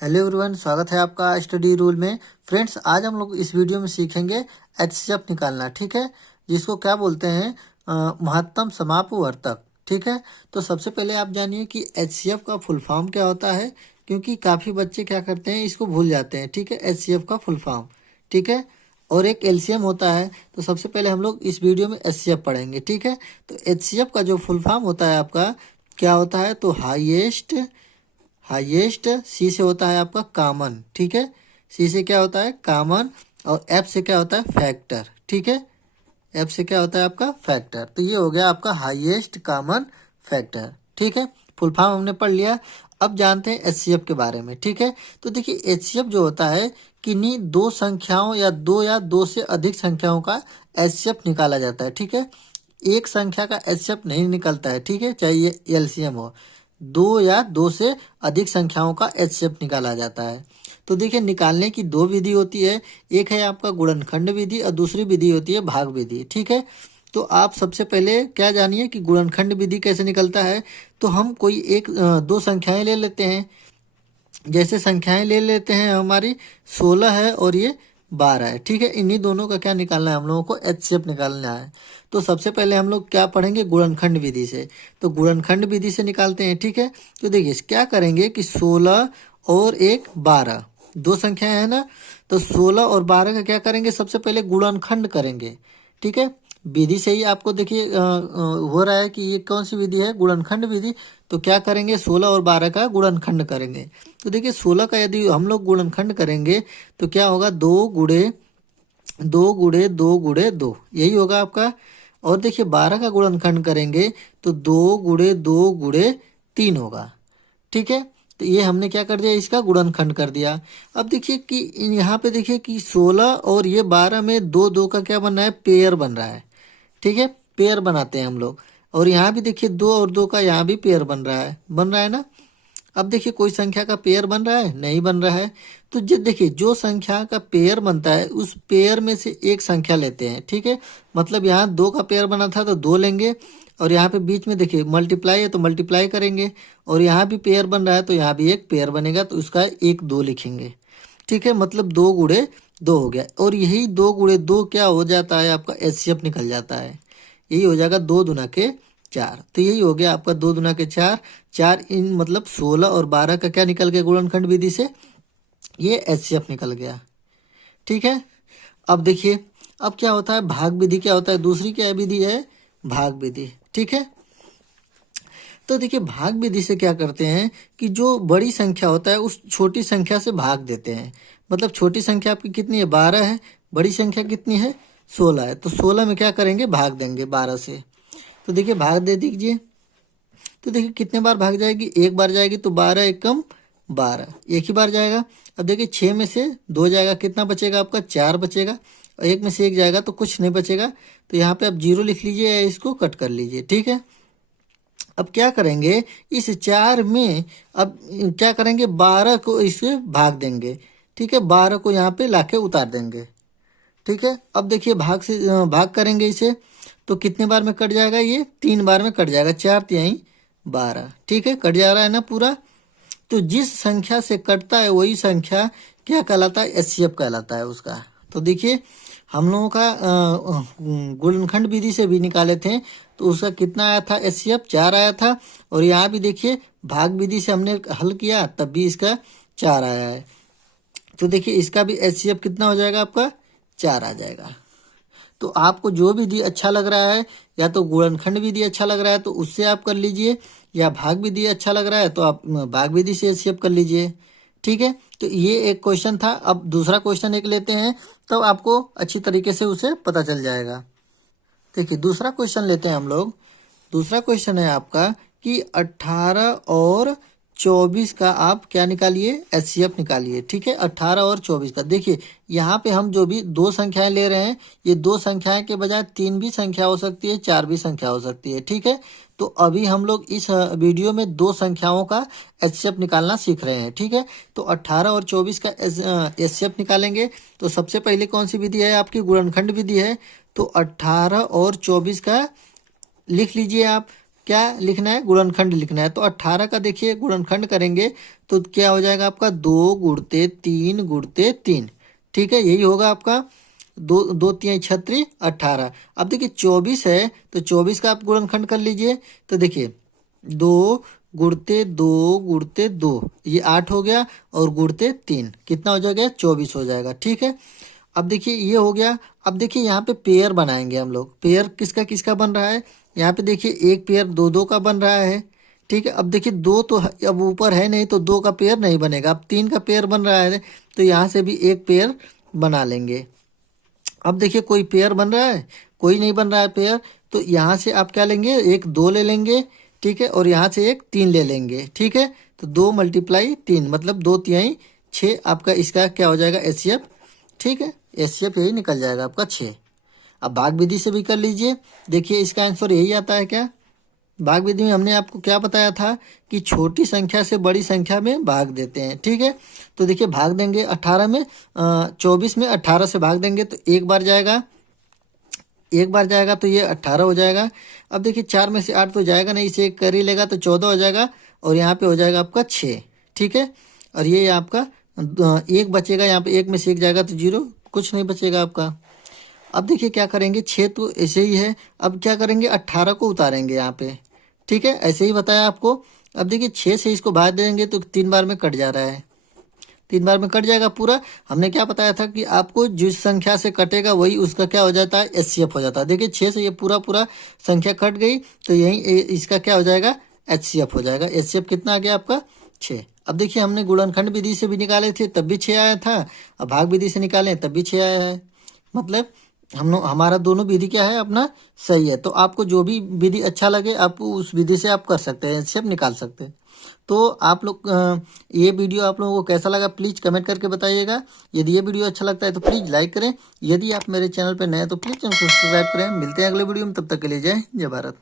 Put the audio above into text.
Hello everyone, स्वागत है आपका स्टडी रूल में। फ्रेंड्स, आज हम लोग इस वीडियो में सीखेंगे एचसीएफ निकालना। ठीक है, जिसको क्या बोलते हैं, महत्तम समापवर्तक। ठीक है, तो सबसे पहले आप जानिए कि एचसीएफ का फुल फॉर्म क्या होता है, क्योंकि काफ़ी बच्चे क्या करते हैं, इसको भूल जाते हैं। ठीक है, एचसीएफ का फुल फॉर्म। ठीक है, और एक एलसीएम होता है। तो सबसे पहले हम लोग इस वीडियो में एचसीएफ पढ़ेंगे। ठीक है, तो एचसीएफ का जो फुल फॉर्म होता है आपका क्या होता है, तो हाईएस्ट सी से होता है आपका कॉमन। ठीक है, सी से क्या होता है, कॉमन। और एफ से क्या होता है, फैक्टर। ठीक है, एफ से क्या होता है आपका, फैक्टर। तो ये हो गया आपका हाईएस्ट कॉमन फैक्टर। ठीक है, फुल फॉर्म हमने पढ़ लिया। अब जानते हैं एचसीएफ के बारे में। ठीक है, तो देखिए एचसीएफ जो होता है, किन्हीं दो संख्याओं या दो से अधिक संख्याओं का एचसीएफ निकाला जाता है। ठीक है, एक संख्या का एचसीएफ नहीं निकलता है। ठीक है, चाहे ये एलसीएम हो, दो या दो से अधिक संख्याओं का एचसीएफ निकाला जाता है। तो देखिए, निकालने की दो विधि होती है। एक है आपका गुणनखंड विधि और दूसरी विधि होती है भाग विधि। ठीक है, तो आप सबसे पहले क्या जानिए कि गुणनखंड विधि कैसे निकलता है। तो हम कोई दो संख्याएं ले लेते हैं। जैसे संख्याएं ले लेते हैं, हमारी 16 है और ये 12 है। ठीक है, इन्हीं दोनों का क्या निकालना है, हम लोगों को एचसीएफ निकालना है। तो सबसे पहले हम लोग क्या पढ़ेंगे, गुणनखंड विधि से। तो गुणनखंड विधि से निकालते हैं। ठीक है, तो देखिए क्या करेंगे कि 16 और एक 12 दो संख्याएं है ना। तो 16 और 12 का क्या करेंगे, सबसे पहले गुणनखंड करेंगे। ठीक है, विधि से ही आपको देखिए हो रहा है कि ये कौन सी विधि है, गुणनखंड विधि। तो क्या करेंगे, 16 और 12 का गुणनखंड करेंगे। तो देखिए 16 का यदि हम लोग गुणनखंड करेंगे तो क्या होगा, दो गुड़े दो, यही होगा आपका। और देखिए 12 का गुणनखंड करेंगे तो दो गुड़े तीन होगा। ठीक है, तो ये हमने क्या कर दिया, इसका गुणनखंड कर दिया। अब देखिए कि यहाँ पे देखिए कि 16 और ये 12 में दो दो का क्या बन रहा है, पेयर बन रहा है। ठीक है, पेयर बनाते हैं हम लोग। और यहाँ भी देखिए दो और दो का यहाँ भी पेयर बन रहा है ना। अब देखिए कोई संख्या का पेयर बन रहा है, नहीं बन रहा है। तो देखिए जो संख्या का पेयर बनता है उस पेयर में से एक संख्या लेते हैं। ठीक है, मतलब यहाँ दो का पेयर बना था तो दो लेंगे। और यहाँ पे बीच में देखिए मल्टीप्लाई है तो मल्टीप्लाई करेंगे। और यहाँ भी पेयर बन रहा है तो यहाँ भी एक पेयर बनेगा, तो उसका एक दो लिखेंगे। ठीक है, मतलब दो गुड़े दो हो गया। और यही दो गुड़े दो क्या हो जाता है, आपका एचसीएफ निकल जाता है। यही हो जाएगा दो दुना के चार। तो यही हो गया आपका दो दुना के चार। चार इन मतलब 16 और 12 का क्या निकल गया गुणनखंड विधि से, ये एचसीएफ निकल गया। ठीक है, अब देखिए अब क्या होता है, भाग विधि क्या होता है, दूसरी क्या विधि है, भाग विधि। ठीक है, तो देखिए भाग विधि से क्या करते हैं कि जो बड़ी संख्या होता है उस छोटी संख्या से भाग देते हैं। मतलब छोटी संख्या आपकी कितनी है, 12 है। बड़ी संख्या कितनी है, 16 है। तो 16 में क्या करेंगे, भाग देंगे 12 से। तो देखिए भाग दे दीजिए। तो देखिए कितने बार भाग जाएगी, एक बार जाएगी। तो 12 एकम 12, एक ही बार जाएगा। अब देखिए 6 में से 2 जाएगा, कितना बचेगा आपका, 4 बचेगा। और एक में से एक जाएगा तो कुछ नहीं बचेगा। तो यहाँ पे आप 0 लिख लीजिए या इसको कट कर लीजिए। ठीक है, अब क्या करेंगे, इस 4 में अब क्या करेंगे, 12 को इसे भाग देंगे। ठीक है, 12 को यहाँ पे लाके उतार देंगे। ठीक है, अब देखिए भाग करेंगे इसे तो कितने बार में कट जाएगा, ये 3 बार में कट जाएगा। 4 तिहाई 12। ठीक है, कट जा रहा है ना पूरा। तो जिस संख्या से कटता है वही संख्या क्या कहलाता है, एचसीएफ कहलाता है उसका। तो देखिए हम लोगों का गुणनखंड विधि से भी निकाले थे तो उसका कितना आया था, एचसीएफ 4 आया था। और यहाँ भी देखिए भाग विधि से हमने हल किया तब भी इसका 4 आया है। तो देखिए इसका भी एचसीएफ कितना हो जाएगा आपका, 4 आ जाएगा। तो आपको जो विधि अच्छा लग रहा है, या तो गुणनखंड विधि अच्छा लग रहा है तो उससे आप कर लीजिए, या भाग विधि अच्छा लग रहा है तो आप भाग विधि से एचसीएफ कर लीजिए। ठीक है, तो ये एक क्वेश्चन था। अब दूसरा क्वेश्चन एक लेते हैं, तब आपको अच्छी तरीके से उसे पता चल जाएगा। देखिए दूसरा क्वेश्चन लेते हैं हम लोग। दूसरा क्वेश्चन है आपका कि 18 और 24 का आप क्या निकालिए, एचसीएफ निकालिए। ठीक है, 18 और 24 का। देखिए यहाँ पे हम जो भी दो संख्याएं ले रहे हैं, ये दो संख्याएं के बजाय 3 भी संख्या हो सकती है, 4 भी संख्या हो सकती है। ठीक है, तो अभी हम लोग इस वीडियो में दो संख्याओं का एचसीएफ निकालना सीख रहे हैं। ठीक है, तो 18 और 24 का एचसीएफ निकालेंगे। तो सबसे पहले कौन सी विधि है आपकी, गुणनखंड विधि है। तो 18 और 24 का लिख लीजिए आप। क्या लिखना है, गुणनखंड लिखना है। तो 18 का देखिए गुणनखंड करेंगे तो क्या हो जाएगा आपका 2 गुणते 3 गुणते 3। ठीक है, यही होगा आपका 2×3=18। अब देखिए 24 है तो 24 का आप गुणनखंड कर लीजिए। तो देखिए 2 गुणते 2 गुणते 2, ये 8 हो गया, और गुणते 3 कितना हो जाएगा, 24 हो जाएगा। ठीक है, अब देखिए ये हो गया। अब देखिए यहाँ पे पेयर बनाएंगे हम लोग। पेयर किसका किसका बन रहा है, यहाँ पे देखिए एक पेयर 2 2 का बन रहा है। ठीक है, अब देखिए 2 तो अब ऊपर है नहीं, तो 2 का पेयर नहीं बनेगा। अब 3 का पेयर बन रहा है, तो यहाँ से भी एक पेयर बना लेंगे। अब देखिए कोई पेयर बन रहा है, कोई नहीं बन रहा है पेयर, तो यहाँ से आप क्या लेंगे, एक 2 ले लेंगे। ठीक है, और यहाँ से एक 3 ले लेंगे। ठीक है, तो 2 × 3 मतलब 2×3=6 आपका इसका क्या हो जाएगा, HCF। ठीक है, HCF यही निकल जाएगा आपका 6। अब भाग विधि से भी कर लीजिए, देखिए इसका आंसर यही आता है। क्या भाग विधि में हमने आपको क्या बताया था कि छोटी संख्या से बड़ी संख्या में भाग देते हैं। ठीक है, तो देखिए भाग देंगे 18 में 24 में 18 से भाग देंगे तो एक बार जाएगा, एक बार जाएगा तो ये 18 हो जाएगा। अब देखिए 4 में से 8 तो जाएगा नहीं, इसे एक कर ही लेगा तो 14 हो जाएगा, और यहाँ पे हो जाएगा आपका 6। ठीक है, और ये आपका एक बचेगा, यहाँ पे एक में से एक जाएगा तो 0, कुछ नहीं बचेगा आपका। अब देखिए क्या करेंगे, 6 तो ऐसे ही है। अब क्या करेंगे, 18 को उतारेंगे यहाँ पे। ठीक है, ऐसे ही बताया आपको। अब देखिए 6 से इसको भाग देंगे तो 3 बार में कट जा रहा है, 3 बार में कट जाएगा पूरा। हमने क्या बताया था कि आपको जिस संख्या से कटेगा वही उसका क्या हो जाता है, HCF हो जाता है। देखिए 6 से ये पूरा पूरा संख्या कट गई, तो यही इसका क्या हो जाएगा, HCF हो जाएगा। HCF कितना आ गया आपका, 6। अब देखिए हमने गुणनखंड विधि से भी निकाले थे तब भी 6 आया था, अब भाग विधि से निकाले तब भी 6 आया है। मतलब हमारा दोनों विधि क्या है अपना सही है। तो आपको जो भी विधि अच्छा लगे आप उस विधि से आप कर सकते हैं, HCF निकाल सकते हैं। तो आप लोग ये वीडियो आप लोगों को कैसा लगा प्लीज़ कमेंट करके बताइएगा। यदि ये वीडियो अच्छा लगता है तो प्लीज़ लाइक करें। यदि आप मेरे चैनल पर नए हैं तो प्लीज़ चैनल को सब्सक्राइब करें। मिलते हैं अगले वीडियो में, तब तक के लिए जय भारत।